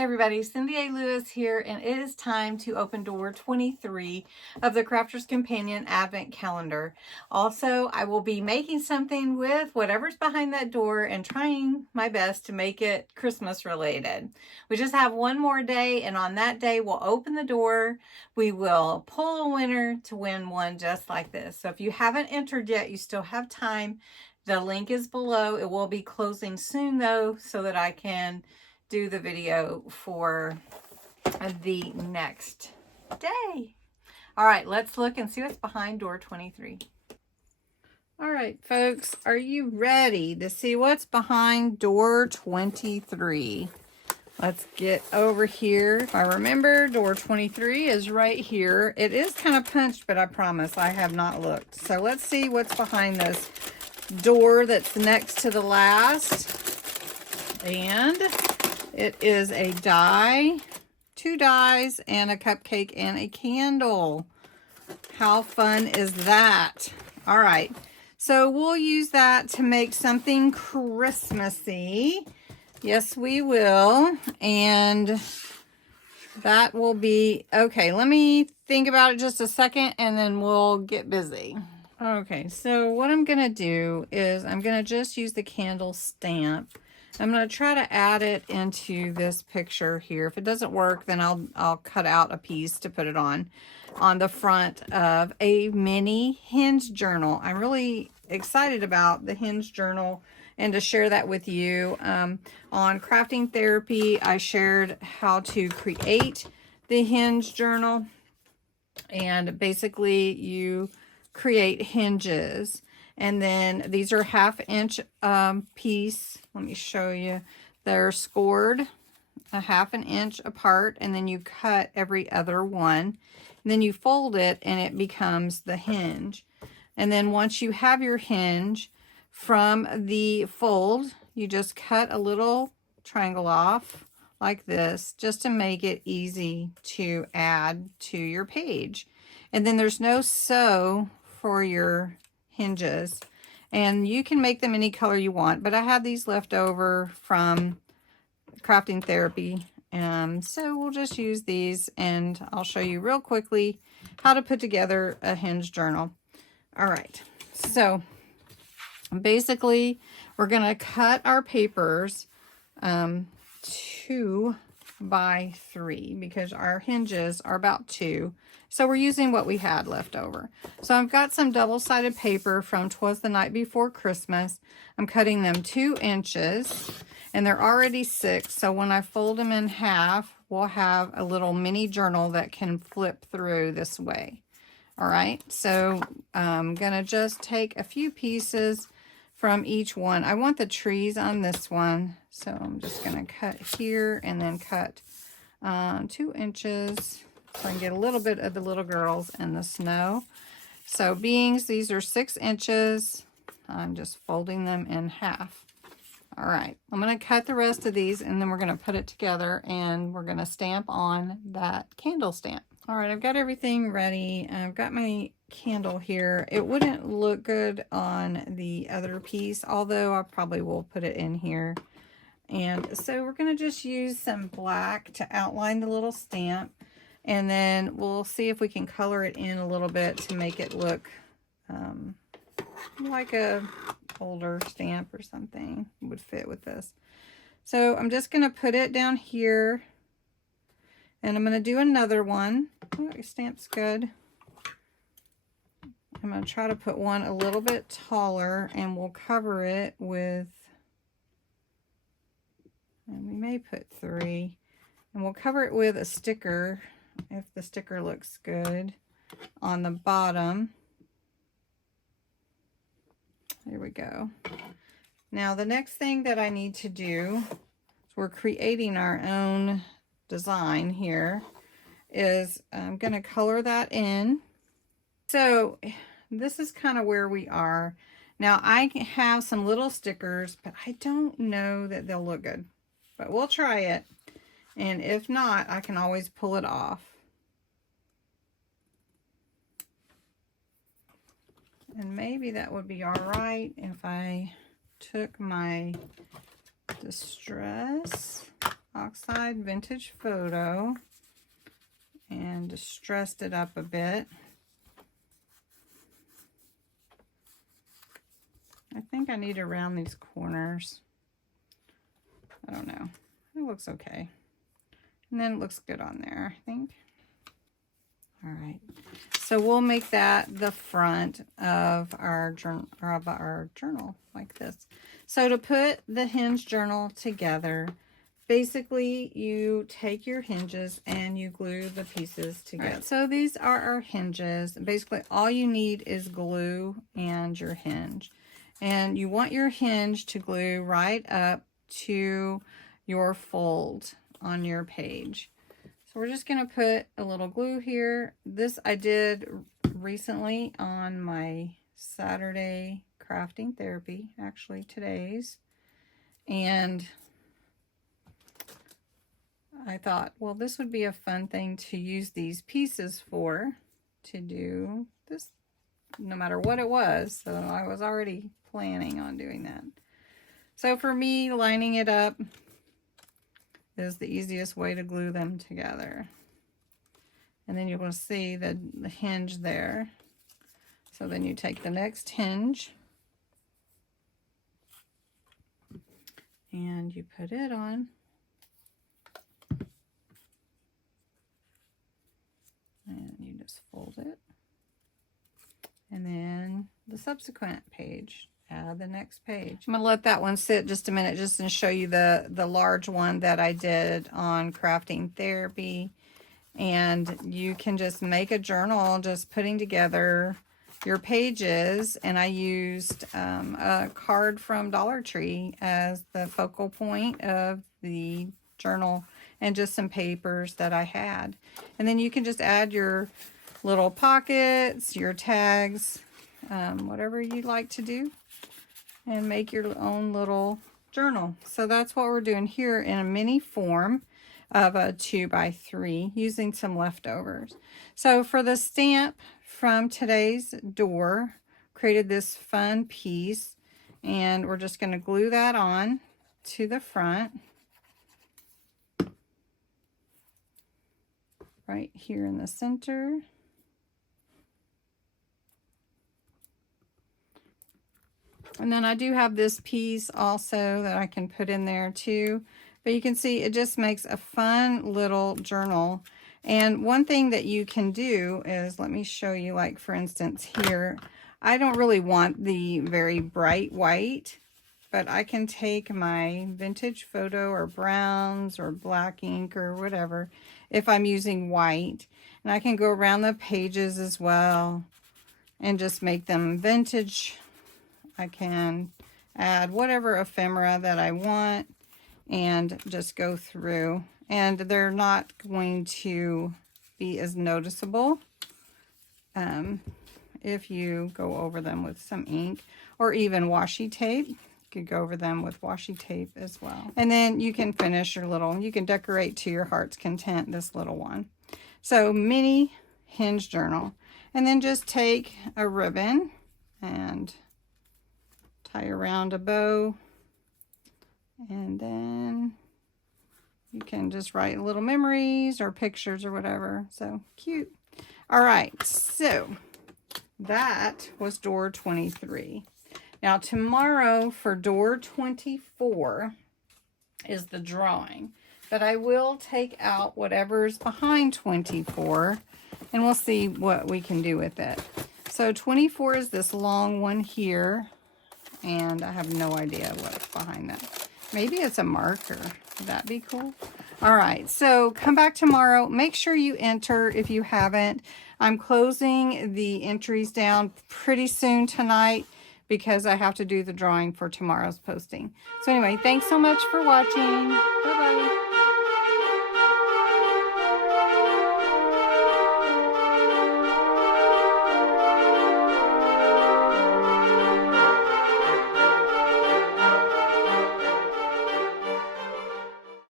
Hey everybody, Cindy A. Lewis here, and it is time to open door 23 of the Crafter's Companion Advent Calendar. Also, I will be making something with whatever's behind that door and trying my best to make it Christmas related. We just have one more day, and on that day we'll open the door. We will pull a winner to win one just like this. So if you haven't entered yet, you still have time. The link is below. It will be closing soon though, so that I can do the video for the next day. All right, let's look and see what's behind door 23. All right, folks, are you ready to see what's behind door 23? Let's get over here. If I remember, door 23 is right here. It is kind of punched, but I promise I have not looked. So let's see what's behind this door that's next to the last. And it is a die, 2 dies, and a cupcake and a candle. How fun is that? All right, so we'll use that to make something Christmassy. Yes, we will. And that will be, okay, let me think about it just a second and then we'll get busy. Okay, so what I'm gonna do is I'm gonna just use the candle stamp. I'm going to try to add it into this picture here. If it doesn't work, then I'll cut out a piece to put it on the front of a mini hinge journal. I'm really excited about the hinge journal and to share that with you. On Crafting Therapy, I shared how to create the hinge journal. And basically you create hinges. And then these are 1/2 inch piece. Let me show you. They're scored 1/2 inch apart, and then you cut every other one. And then you fold it and it becomes the hinge. And then once you have your hinge, from the fold, you just cut a little triangle off like this, just to make it easy to add to your page. And then there's no sew for your hinges, and you can make them any color you want, but I had these left over from Crafting Therapy, so we'll just use these, and I'll show you real quickly how to put together a hinge journal. All right, so basically we're going to cut our papers 2 by 3 because our hinges are about 2. So we're using what we had left over. So I've got some double-sided paper from 'Twas the Night Before Christmas. I'm cutting them 2 inches, and they're already 6. So when I fold them in half, we'll have a little mini journal that can flip through this way. All right, so I'm gonna just take a few pieces from each one. I want the trees on this one, so I'm just gonna cut here and then cut 2 inches. So I can get a little bit of the little girls and the snow. So beans, these are 6 inches. I'm just folding them in half. All right, I'm going to cut the rest of these, and then we're going to put it together, and we're going to stamp on that candle stamp. All right, I've got everything ready. I've got my candle here. It wouldn't look good on the other piece, although I probably will put it in here. And so we're going to just use some black to outline the little stamp. And then we'll see if we can color it in a little bit to make it look like a older stamp or something would fit with this. So I'm just going to put it down here. And I'm going to do another one. Oh, your stamp's good. I'm going to try to put one a little bit taller, and we'll cover it with, and we may put 3. And we'll cover it with a sticker, if the sticker looks good, on the bottom. There we go. Now the next thing that I need to do, is we're creating our own design here, is I'm going to color that in. So this is kind of where we are. Now I have some little stickers, but I don't know that they'll look good, but we'll try it. And if not, I can always pull it off. And maybe that would be all right if I took my Distress Oxide Vintage Photo and distressed it up a bit. I think I need to round these corners. I don't know. It looks okay. And then it looks good on there, I think. All right. So we'll make that the front of our journal like this. So to put the hinge journal together, basically you take your hinges and you glue the pieces together. Right, so these are our hinges. Basically all you need is glue and your hinge. And you want your hinge to glue right up to your fold on your page. So we're just going to put a little glue here. This I did recently on my Saturday crafting therapy, actually today's. And I thought, well, this would be a fun thing to use these pieces for, to do this no matter what it was. So I was already planning on doing that. So for me, lining it up is the easiest way to glue them together. And then you're going to see the hinge there. So then you take the next hinge and you put it on. And you just fold it. And then the subsequent page, add the next page. I'm going to let that one sit just a minute just to show you the large one that I did on crafting therapy. And you can just make a journal just putting together your pages. And I used a card from Dollar Tree as the focal point of the journal and just some papers that I had. And then you can just add your little pockets, your tags, whatever you like to do, and make your own little journal. So that's what we're doing here in a mini form of a 2x3 using some leftovers. So for the stamp from today's door, created this fun piece, and we're just going to glue that on to the front right here in the center. And then I do have this piece also that I can put in there too. But you can see it just makes a fun little journal. And one thing that you can do is, let me show you, like for instance here, I don't really want the very bright white, but I can take my Vintage Photo or browns or black ink or whatever if I'm using white. And I can go around the pages as well and just make them vintage. I can add whatever ephemera that I want and just go through. And they're not going to be as noticeable if you go over them with some ink or even washi tape. You could go over them with washi tape as well. And then you can finish your little, you can decorate to your heart's content this little one. So mini hinge journal. And then just take a ribbon and tie around a bow, and then you can just write little memories or pictures or whatever. So cute. All right, so that was door 23. Now tomorrow for door 24 is the drawing, but I will take out whatever's behind 24 and we'll see what we can do with it. So 24 is this long one here, and I have no idea what's behind that. Maybe it's a marker. Would that be cool? All right, so come back tomorrow. Make sure you enter if you haven't. I'm closing the entries down pretty soon tonight because I have to do the drawing for tomorrow's posting. So anyway, thanks so much for watching. Bye-bye.